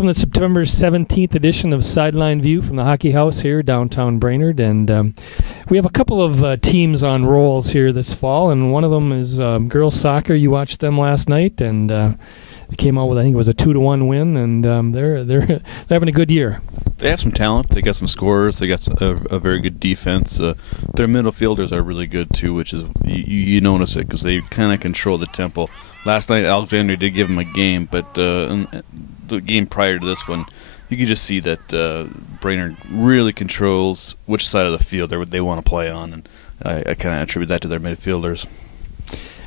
Welcome to September 17th edition of Sideline View from the Hockey House here, downtown Brainerd. And we have a couple of teams on rolls here this fall, and one of them is girls soccer. You watched them last night, and they came out with, I think it was a 2-1 win, and they're having a good year. They have some talent. They got some scorers. They got a very good defense. Their middle fielders are really good too, which is you notice it because they kind of control the tempo. Last night, Alexander did give them a game, but in the game prior to this one, you could just see that Brainerd really controls which side of the field they want to play on, and I kind of attribute that to their midfielders.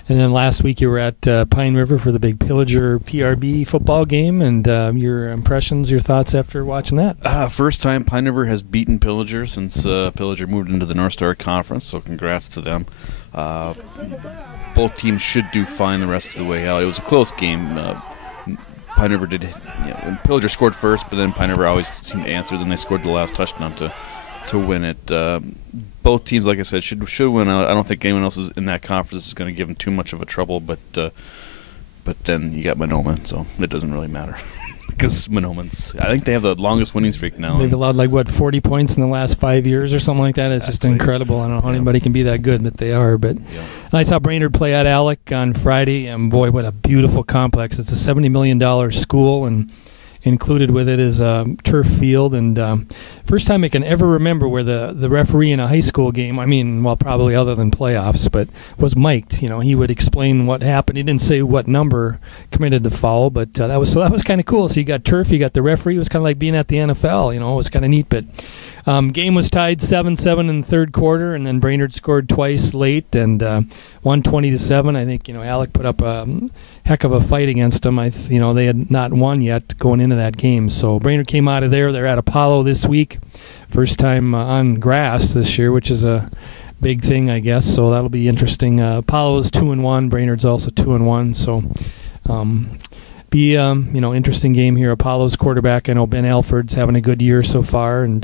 And then last week you were at Pine River for the big Pillager PRB football game, and your impressions, your thoughts after watching that? First time Pine River has beaten Pillager since Pillager moved into the North Star Conference, so congrats to them. Both teams should do fine the rest of the way out. It was a close game. Pine River did, Pillager scored first, but then Pine River always seemed to answer. Then they scored the last touchdown to win it. Both teams, like I said, should win out. I don't think anyone else is in that conference is going to give them too much of a trouble. But then you got Mahnomen, so it doesn't really matter because Mahnomen's. I think they have the longest winning streak now. They've allowed 40 points in the last 5 years or something like that. It's just incredible. I don't know how anybody can be that good, but they are. But I saw Brainerd play at Alec on Friday, and boy, what a beautiful complex! It's a $70 million school, and included with it is a turf field, and first time I can ever remember where the referee in a high school game, probably other than playoffs, but was mic'd. He would explain what happened. He didn't say what number committed the foul, but that was kind of cool. So you got turf, you got the referee. It was kind of like being at the NFL. It was kind of neat. But game was tied 7-7 in the third quarter, and then Brainerd scored twice late and won 20-7. I think Alec put up a heck of a fight against them. They had not won yet going into that game. So Brainerd came out of there. They're at Apollo this week, first time on grass this year, which is a big thing, I guess. So that'll be interesting. Apollo's 2-1. Brainerd's also 2-1. So be interesting game here. Apollo's quarterback, I know Ben Alford's having a good year so far, and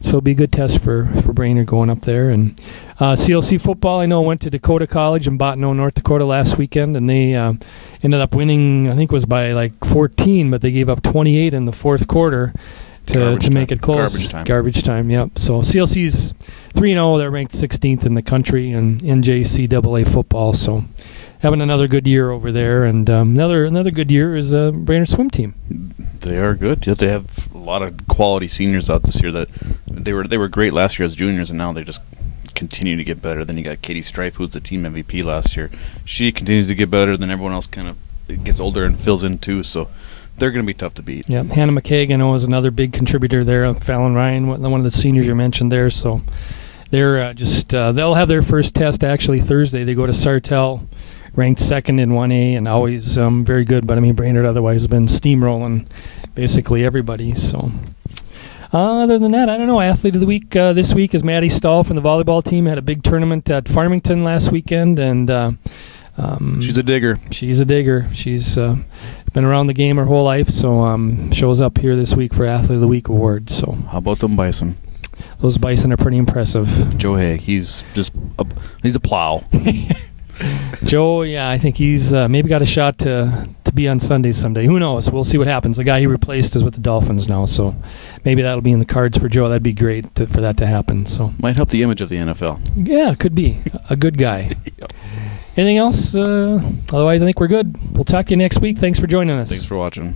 so it'll be a good test for Brainerd going up there. And CLC football, I know, went to Dakota College in Bottineau, North Dakota last weekend, and they ended up winning, I think it was by 14, but they gave up 28 in the fourth quarter to make it close. Garbage time, yep. So CLC's 3-0. They're ranked 16th in the country in NJCAA football, so having another good year over there. And another good year is Brainerd swim team. They are good. They have a lot of quality seniors out this year. That they were great last year as juniors, and now they just continue to get better. Then you got Katie Strife, who's the team MVP last year. She continues to get better. Then everyone else kind of gets older and fills in too. So they're going to be tough to beat. Yeah, Hannah McCaig, I know, is another big contributor there. Fallon Ryan, one of the seniors you mentioned there. So they're they'll have their first test actually Thursday. They go to Sartell, ranked second in 1A, and always very good. But Brainerd otherwise has been steamrolling basically everybody. So other than that, I don't know. Athlete of the week this week is Maddie Stahl from the volleyball team. Had a big tournament at Farmington last weekend, and she's a digger. She's a digger. She's been around the game her whole life, so shows up here this week for Athlete of the Week award. So how about them Bison? Those Bison are pretty impressive. Joe Haig, he's a plow. Joe, yeah, I think he's maybe got a shot to be on Sunday someday. Who knows? We'll see what happens. The guy he replaced is with the Dolphins now, so maybe that'll be in the cards for Joe. That'd be great for that to happen. So might help the image of the NFL. Yeah, could be. A good guy. Yep. Anything else? Otherwise, I think we're good. We'll talk to you next week. Thanks for joining us. Thanks for watching.